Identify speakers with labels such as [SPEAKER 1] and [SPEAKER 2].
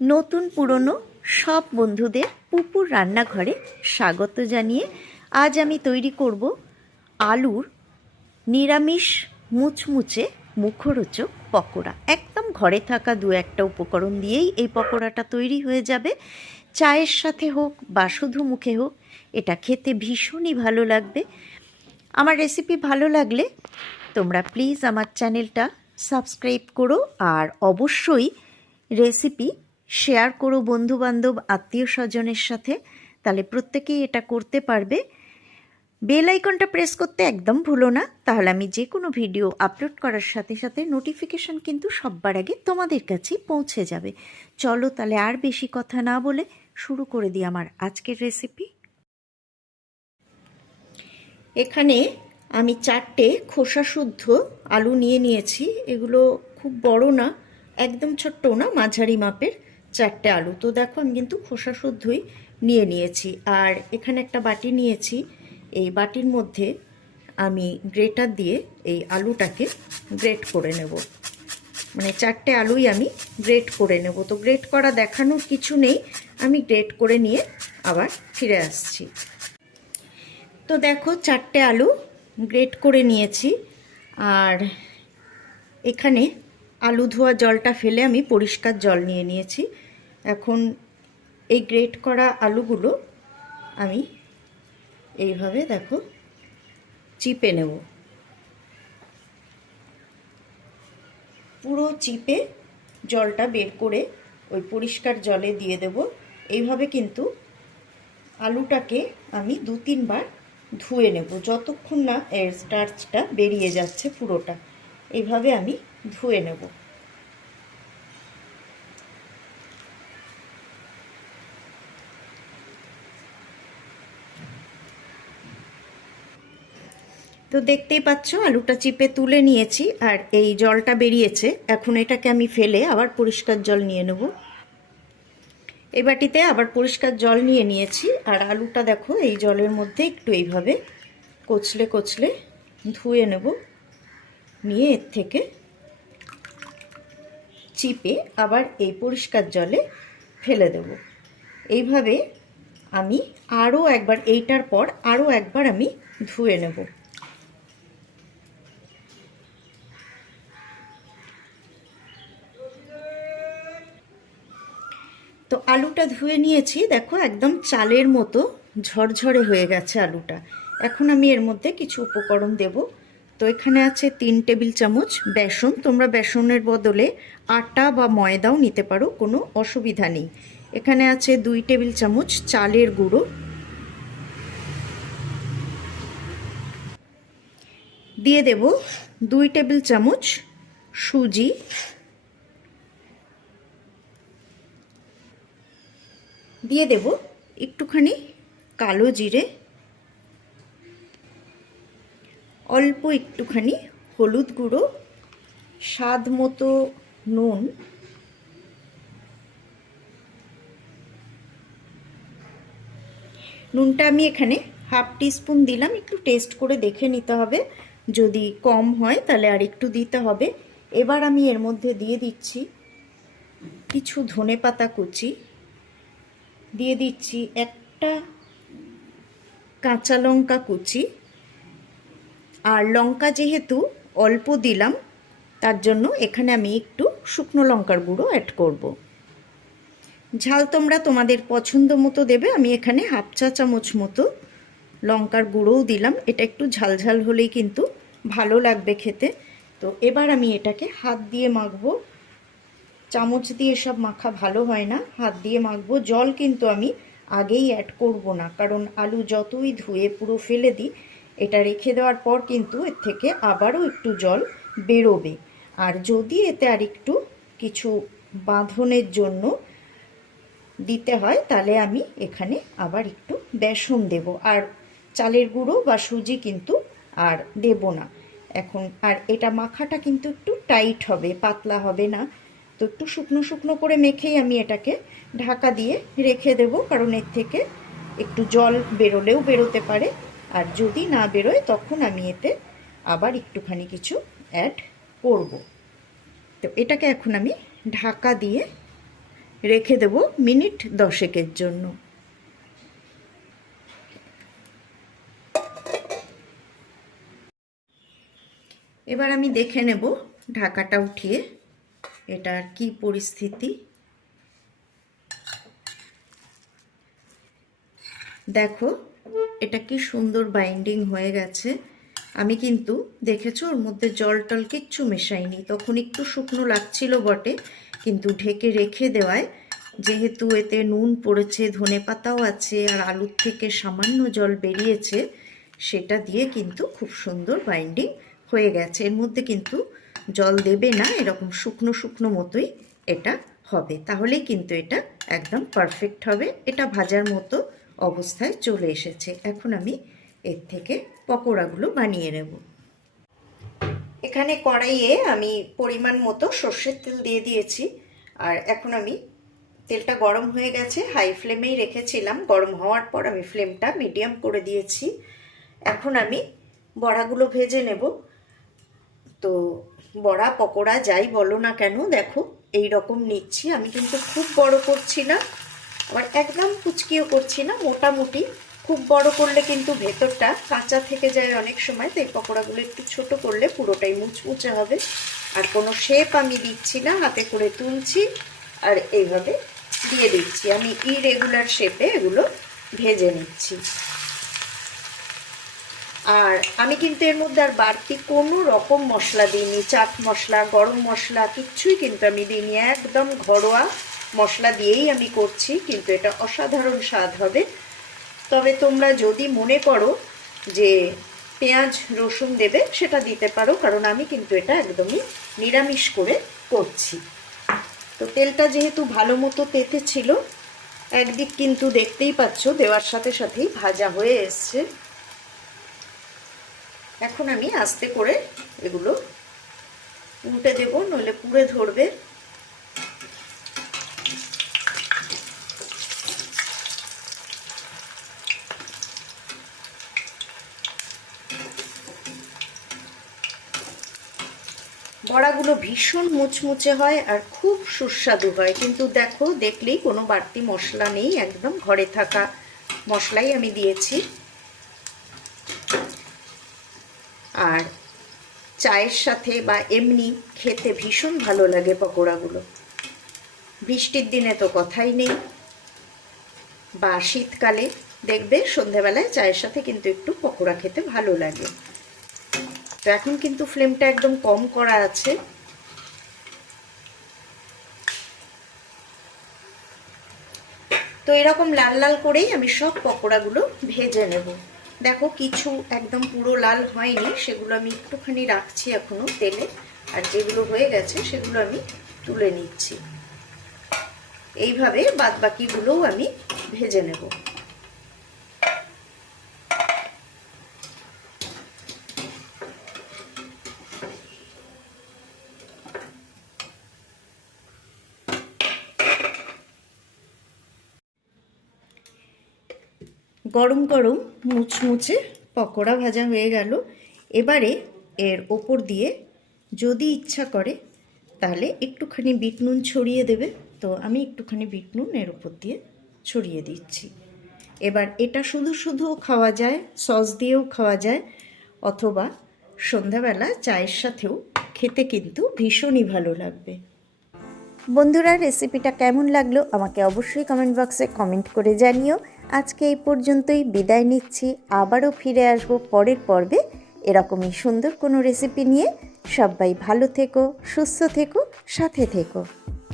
[SPEAKER 1] নতুন পুরনো সব বন্ধুদের পুপুর রান্নাঘরে স্বাগত জানিয়ে আজ আমি তৈরি করব আলুর নিরামিষ মুচমুচে মুখরোচক পকোড়া। একদম ঘরে থাকা দু একটা উপকরণ দিয়েই এই পকোড়াটা তৈরি হয়ে যাবে। চায়ের সাথে হোক বা শুধু মুখে হোক, এটা খেতে ভীষণই ভালো লাগবে। আমার রেসিপি ভালো লাগলে তোমরা প্লিজ আমার চ্যানেলটা সাবস্ক্রাইব করো আর অবশ্যই রেসিপি শেয়ার করো বন্ধুবান্ধব, আত্মীয় স্বজনের সাথে, তাহলে প্রত্যেকেই এটা করতে পারবে। বেল আইকনটা প্রেস করতে একদম ভুলো না। তাহলে আমি যে কোনো ভিডিও আপলোড করার সাথে সাথে নোটিফিকেশন কিন্তু সববার আগে তোমাদের কাছেই পৌঁছে যাবে। চলো তাহলে আর বেশি কথা না বলে শুরু করে দিই আমার আজকের রেসিপি এখানে আমি চারটে খোসা শুদ্ধ আলু নিয়ে নিয়েছি। এগুলো খুব বড় না, একদম ছোট্ট না, মাঝারি মাপের। চারটে আলু। তো দেখো, আমি কিন্তু খোসা শুদ্ধই নিয়ে নিয়েছি। আর এখানে একটা বাটি নিয়েছি। এই বাটির মধ্যে আমি গ্রেটার দিয়ে এই আলুটাকে গ্রেট করে নেব। মানে চারটে আলুই আমি গ্রেট করে নেব। তো গ্রেট করা দেখানোর কিছু নেই। আমি গ্রেট করে নিয়ে আবার ফিরে আসছি। তো দেখো, চারটে আলু গ্রেট করে নিয়েছি। আর এখানে আলু ধোয়া জলটা ফেলে আমি পরিষ্কার জল নিয়ে নিয়েছি। এখন এই গ্রেট করা আলুগুলো আমি এইভাবে দেখো চিপে নেব। পুরো চিপে জলটা বের করে ওই পরিষ্কার জলে দিয়ে দেব। এইভাবে কিন্তু আলুটাকে আমি দু তিনবার ধুয়ে নেব। যতক্ষণ না এর স্টার্চটা বেরিয়ে যাচ্ছে পুরোটা। এইভাবে আমি ধুয়ে নেব। তো দেখতেই পাচ্ছ, আলুটা চিপে তুলে নিয়েছি আর এই জলটা বেরিয়েছে। এখন এটাকে আমি ফেলে আবার পরিষ্কার জল নিয়ে নেব। এই বাটিতে আবার পরিষ্কার জল নিয়ে নিয়েছি আর আলুটা দেখো, এই জলের মধ্যে একটু এইভাবে কচলে কচলে ধুয়ে নেব। নিয়ে এর থেকে চিপে আবার এই পরিষ্কার জলে ফেলে দেব। এইভাবে আমি আরও একবার, এইটার পর আরও একবার আমি ধুয়ে নেব। তো আলুটা ধুয়ে নিয়েছি, দেখো একদম চালের মতো ঝরঝরে হয়ে গেছে আলুটা। এখন আমি এর মধ্যে কিছু উপকরণ দেব। তো এখানে আছে তিন টেবিল চামচ বেসন। তোমরা বেসনের বদলে আটা বা ময়দাও নিতে পারো, কোনো অসুবিধা নেই। এখানে আছে দুই টেবিল চামচ চালের গুঁড়ো। দিয়ে দেব দুই টেবিল চামচ সুজি। দিয়ে দেব একটুখানি কালো জিরে। অল্প একটুখানি হলুদ গুঁড়ো, স্বাদ মতো নুন, নুনটা আমি এখানে হাফ টিস্পুন দিলাম, একটু টেস্ট করে দেখে নিতে হবে। যদি কম হয় তাহলে আর একটু দিতে হবে। এবার আমি এর মধ্যে দিয়ে দিচ্ছি কিছু ধনে পাতা কুচি। দিয়ে দিচ্ছি একটা কাঁচা লঙ্কা কুচি। আর লঙ্কা যেহেতু অল্প দিলাম, তার জন্য এখানে আমি একটু শুকনো লঙ্কার গুঁড়ো অ্যাড করব। ঝাল তোমরা তোমাদের পছন্দ মতো দেবে, আমি এখানে হাফ চা চামচ মতো লঙ্কার গুঁড়োও দিলাম। এটা একটু ঝাল ঝাল হলেই কিন্তু ভালো লাগবে খেতে। তো এবার আমি এটাকে হাত দিয়ে মাখবো। চামচ দিয়ে সব মাখা ভালো হয় না, হাত দিয়ে মাখবো। জল কিন্তু আমি আগেই অ্যাড করব না, কারণ আলু যতই ধুয়ে পুরো ফেলে দিই এটা রেখে দেওয়ার পর কিন্তু এর থেকে আবারও একটু জল বেরোবে। আর যদি এতে আর একটু কিছু বাঁধনের জন্য দিতে হয়, তাহলে আমি এখানে আবার একটু বেসন দেব। আর চালের গুঁড়ো বা সুজি কিন্তু আর দেব না। এখন আর এটা মাখাটা কিন্তু একটু টাইট হবে, পাতলা হবে না। তো একটু শুকনো শুকনো করে মেখেই আমি এটাকে ঢাকা দিয়ে রেখে দেব, কারণ এর থেকে একটু জল বেরোলেও বেরোতে পারে। আর যদি না বেরোয়, তখন আমি এতে আবার একটুখানি কিছু অ্যাড করব। তো এটাকে এখন আমি ঢাকা দিয়ে রেখে দেব মিনিট দশেকের জন্য। এবার আমি দেখে নেব ঢাকাটা উঠিয়ে এটার কি পরিস্থিতি। দেখো এটা কি সুন্দর বাইন্ডিং হয়ে গেছে। আমি কিন্তু দেখেছ ওর মধ্যে জল টল কিচ্ছু মেশাইনি। তখন একটু শুকনো লাগছিল বটে, কিন্তু ঢেকে রেখে দেওয়ায় যেহেতু এতে নুন পড়েছে, ধনে পাতাও আছে, আর আলুর থেকে সামান্য জল বেরিয়েছে, সেটা দিয়ে কিন্তু খুব সুন্দর বাইন্ডিং হয়ে গেছে। এর মধ্যে কিন্তু জল দেবে না, এরকম শুকনো শুকনো মতোই এটা হবে। তাহলেই কিন্তু এটা একদম পারফেক্ট হবে। এটা ভাজার মতো অবস্থায় চলে এসেছে। এখন আমি এর থেকে পকোড়াগুলো বানিয়ে নেব। এখানে কড়াইয়ে আমি পরিমাণ মতো সর্ষের তেল দিয়ে দিয়েছি। আর এখন আমি তেলটা গরম হয়ে গেছে, হাই ফ্লেমেই রেখেছিলাম। গরম হওয়ার পর আমি ফ্লেমটা মিডিয়াম করে দিয়েছি। এখন আমি বড়াগুলো ভেজে নেব। তো বড়া, পকোড়া যাই বলো না কেন, দেখো এই রকম নিচ্ছি। আমি কিন্তু খুব বড় করছি না। আবার একদম কুচকিও করছি না, মোটামুটি। খুব বড় করলে কিন্তু ভেতরটা কাঁচা থেকে যায় অনেক সময় তাই পকোড়াগুলো একটু ছোট করলে পুরোটাই মুচমুচে হবে। আর কোনো শেপ আমি দিচ্ছি না, হাতে করে তুলছি আর এইভাবে দিয়ে দিচ্ছি। আমি ইরেগুলার শেপে এগুলো ভেজে নিচ্ছি। আর আমি কিন্তু এর মধ্যে আর বাড়তি কোনো রকম মশলা দিইনি, চাট মশলা, গরম মশলা, কিচ্ছুই কিন্তু আমি দিইনি, একদম ঘরোয়া মশলা দিয়েই আমি করছি, কিন্তু এটা অসাধারণ স্বাদ হবে। তবে তোমরা যদি মনে করো যে পেঁয়াজ, রসুন দেবে, সেটা দিতে পারো, কারণ আমি কিন্তু এটা একদমই নিরামিষ করে করছি। তো তেলটা যেহেতু ভালো মতো তেতে ছিল, একদিক কিন্তু দেখতেই পাচ্ছ, দেওয়ার সাথে সাথেই ভাজা হয়ে এসছে। এখন আমি আস্তে করে এগুলো উল্টে দেবো, নইলে পুড়ে ধরবে। বড়াগুলো ভীষণ মুচমুচে হয় আর খুব সুস্বাদু হয়। কিন্তু দেখো, দেখলেই কোনো বাড়তি মশলা নেই, একদম ঘরে থাকা মশলাই আমি দিয়েছি। আর চায়ের সাথে বা এমনি খেতে ভীষণ ভালো লাগে পকোড়াগুলো। বৃষ্টির দিনে তো কথাই নেই। বা শীতকালে দেখবে সন্ধেবেলায় চায়ের সাথে কিন্তু একটু পকোড়া খেতে ভালো লাগে। তো এখন কিন্তু ফ্লেমটা একদম কম করা আছে। তো এরকম লাল লাল করেই আমি সব পকোড়াগুলো ভেজে নেব। দেখো কিছু একদম পুরো লাল হয়নি, সেগুলো আমি একটুখানি রাখছি এখনও তেলে, আর যেগুলো হয়ে গেছে সেগুলো আমি তুলে নিচ্ছি। এইভাবে বাদ বাকিগুলোও আমি ভেজে নেব। গরম গরম মুচমুচে পকোড়া ভাজা হয়ে গেল। এবারে এর ওপর দিয়ে যদি ইচ্ছা করে, তাহলে একটুখানি বিট নুন ছড়িয়ে দেবে। তো আমি একটুখানি বিট নুন এর ওপর দিয়ে ছড়িয়ে দিচ্ছি। এবার এটা শুধু শুধুও খাওয়া যায়, সস দিয়েও খাওয়া যায়, অথবা সন্ধ্যাবেলা চায়ের সাথেও খেতে কিন্তু ভীষণই ভালো লাগবে। বন্ধুরা রেসিপিটা কেমন লাগল আমাকে অবশ্যই কমেন্ট বক্সে কমেন্ট করে জানিও। আজকে এই পর্যন্তই বিদায় নিচ্ছি। আবারও ফিরে আসব পরের পর্বে। এরকমই সুন্দর কোনো রেসিপি নিয়ে। সবাই ভালো থেকো, সুস্থ থেকো, সাথে থেকো।